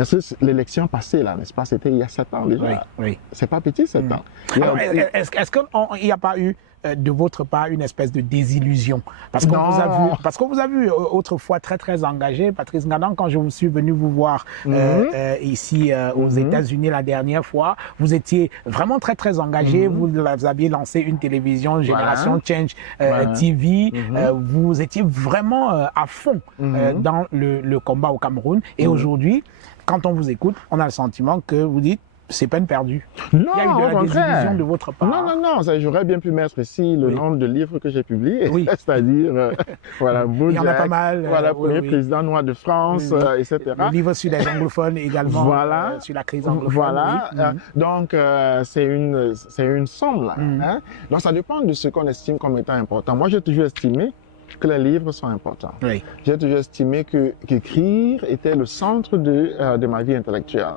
Parce que l'élection passée, là, n'est-ce pas, c'était il y a 7 ans déjà. Oui, oui. C'est pas petit, 7 ans. Alors, est-ce qu'il n'y a pas eu de votre part une espèce de désillusion? Parce qu'on vous a vu autrefois très très engagé. Patrice Ngadang, quand je suis venu vous voir ici aux États-Unis la dernière fois, vous étiez vraiment très très engagé. Vous aviez lancé une télévision Génération Change TV. Vous étiez vraiment à fond dans le combat au Cameroun. Et aujourd'hui, quand on vous écoute, on a le sentiment que vous dites c'est peine perdue. Non, il y a eu de la désillusion de votre part. Non, j'aurais bien pu mettre ici le nombre de livres que j'ai publiés, c'est-à-dire, voilà, il y en a pas mal. Voilà, premier président noir de France, etc. Le livre sur les anglophones également, sur la crise anglophone. Voilà, donc c'est une somme là. Hein? Donc ça dépend de ce qu'on estime comme étant important. Moi, j'ai toujours estimé que les livres sont importants. J'ai toujours estimé qu'écrire était le centre de ma vie intellectuelle.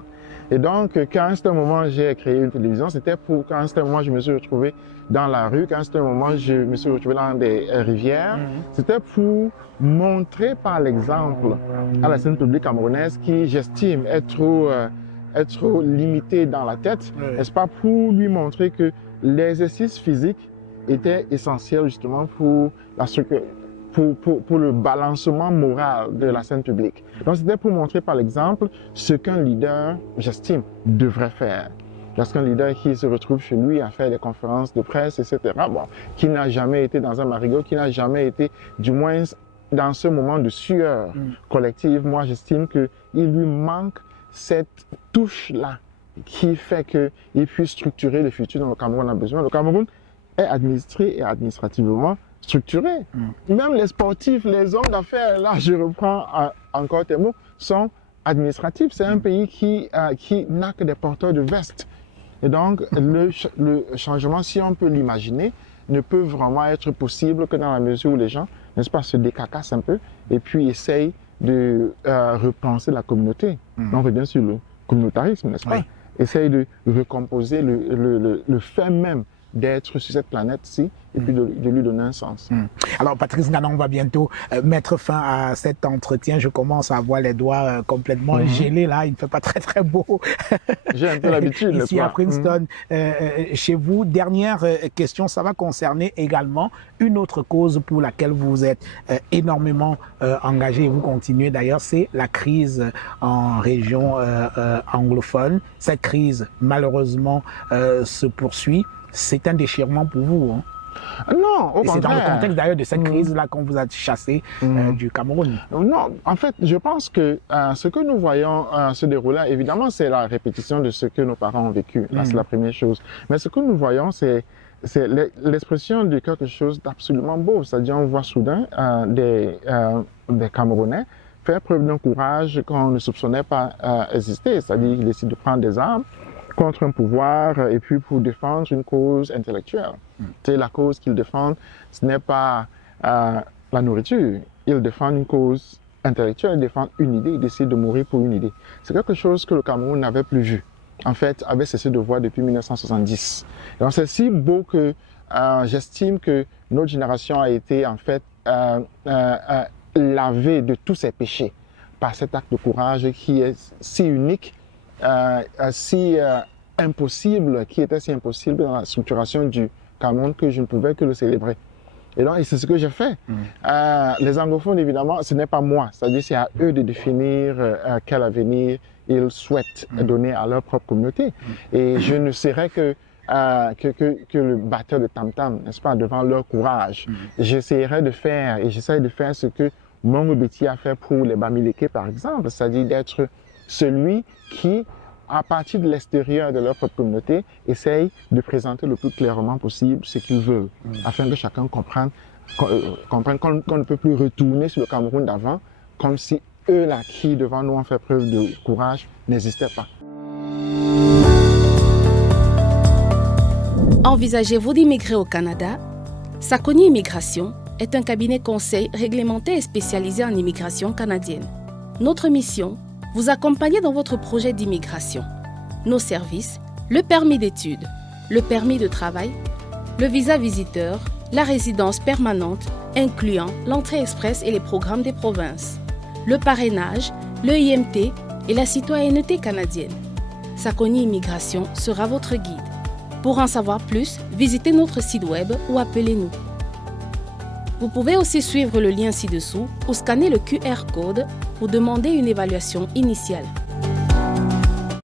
Et donc, quand à un certain moment j'ai créé une télévision, c'était pour qu'à un certain moment je me suis retrouvé dans la rue, qu'à un certain moment je me suis retrouvé dans des rivières, c'était pour montrer par l'exemple à la scène publique camerounaise qui, j'estime, est trop limitée dans la tête, n'est-ce pas, pour lui montrer que l'exercice physique était essentiel justement pour la structure. Pour le balancement moral de la scène publique. Donc, c'était pour montrer par l'exemple ce qu'un leader, j'estime, devrait faire. Lorsqu'un leader qui se retrouve chez lui à faire des conférences de presse, etc., qui n'a jamais été dans un marigot, qui n'a jamais été, du moins, dans ce moment de sueur collective, moi, j'estime qu'il lui manque cette touche-là qui fait qu'il puisse structurer le futur dont le Cameroun a besoin. Le Cameroun est administré et administrativement structuré. Même les sportifs, les hommes d'affaires, là je reprends encore tes mots, sont administratifs. C'est un pays qui n'a que des porteurs de vestes. Et donc le changement, si on peut l'imaginer, ne peut vraiment être possible que dans la mesure où les gens, n'est-ce pas, se décacassent un peu et puis essayent de repenser la communauté. On revient sur le communautarisme, n'est-ce pas? Essayent de recomposer le fait même d'être sur cette planète-ci et puis de lui donner un sens. Alors, Patrice Ngadang, on va bientôt mettre fin à cet entretien. Je commence à avoir les doigts complètement gelés, là. Il ne fait pas très, très beau. J'ai un peu l'habitude. Ici à Princeton, chez vous. Dernière question, ça va concerner également une autre cause pour laquelle vous êtes énormément engagé et vous continuez d'ailleurs, c'est la crise en région anglophone. Cette crise, malheureusement, se poursuit. C'est un déchirement pour vous, hein? Non, au contraire. C'est dans le contexte d'ailleurs de cette crise-là qu'on vous a chassé du Cameroun. Non, en fait, je pense que ce que nous voyons se dérouler, évidemment, c'est la répétition de ce que nos parents ont vécu. Là, c'est la première chose. Mais ce que nous voyons, c'est l'expression de quelque chose d'absolument beau. C'est-à-dire, on voit soudain des Camerounais faire preuve d'un courage qu'on ne soupçonnait pas exister. C'est-à-dire qu'ils décident de prendre des armes contre un pouvoir et puis pour défendre une cause intellectuelle. C'est la cause qu'ils défendent, ce n'est pas la nourriture. Ils défendent une cause intellectuelle, ils défendent une idée, ils décident de mourir pour une idée. C'est quelque chose que le Cameroun n'avait plus vu. En fait, avait cessé de voir depuis 1970. Donc c'est si beau que j'estime que notre génération a été en fait lavée de tous ses péchés par cet acte de courage qui est si unique, si impossible, qui était si impossible dans la structuration du Cameroun que je ne pouvais que le célébrer. Et donc, c'est ce que j'ai fait. Les anglophones, évidemment, ce n'est pas moi. C'est-à-dire, c'est à eux de définir quel avenir ils souhaitent donner à leur propre communauté. Et je ne serai que le batteur de tam-tam, n'est-ce pas, devant leur courage. J'essaierai de faire, et j'essaie de faire ce que Mongo Betty a fait pour les Bamileke, par exemple, c'est-à-dire d'être celui qui, à partir de l'extérieur de leur propre communauté, essaye de présenter le plus clairement possible ce qu'ils veulent, afin que chacun comprenne qu'on ne peut plus retourner sur le Cameroun d'avant, comme si eux là, qui devant nous ont fait preuve de courage, n'existaient pas. Envisagez-vous d'immigrer au Canada? Sakoni Immigration est un cabinet conseil réglementé et spécialisé en immigration canadienne. Notre mission, vous accompagner dans votre projet d'immigration. Nos services, le permis d'études, le permis de travail, le visa visiteur, la résidence permanente, incluant l'entrée express et les programmes des provinces, le parrainage, le IMT, et la citoyenneté canadienne. Sakoni Immigration sera votre guide. Pour en savoir plus, visitez notre site web ou appelez-nous. Vous pouvez aussi suivre le lien ci-dessous ou scanner le QR code pour demander une évaluation initiale.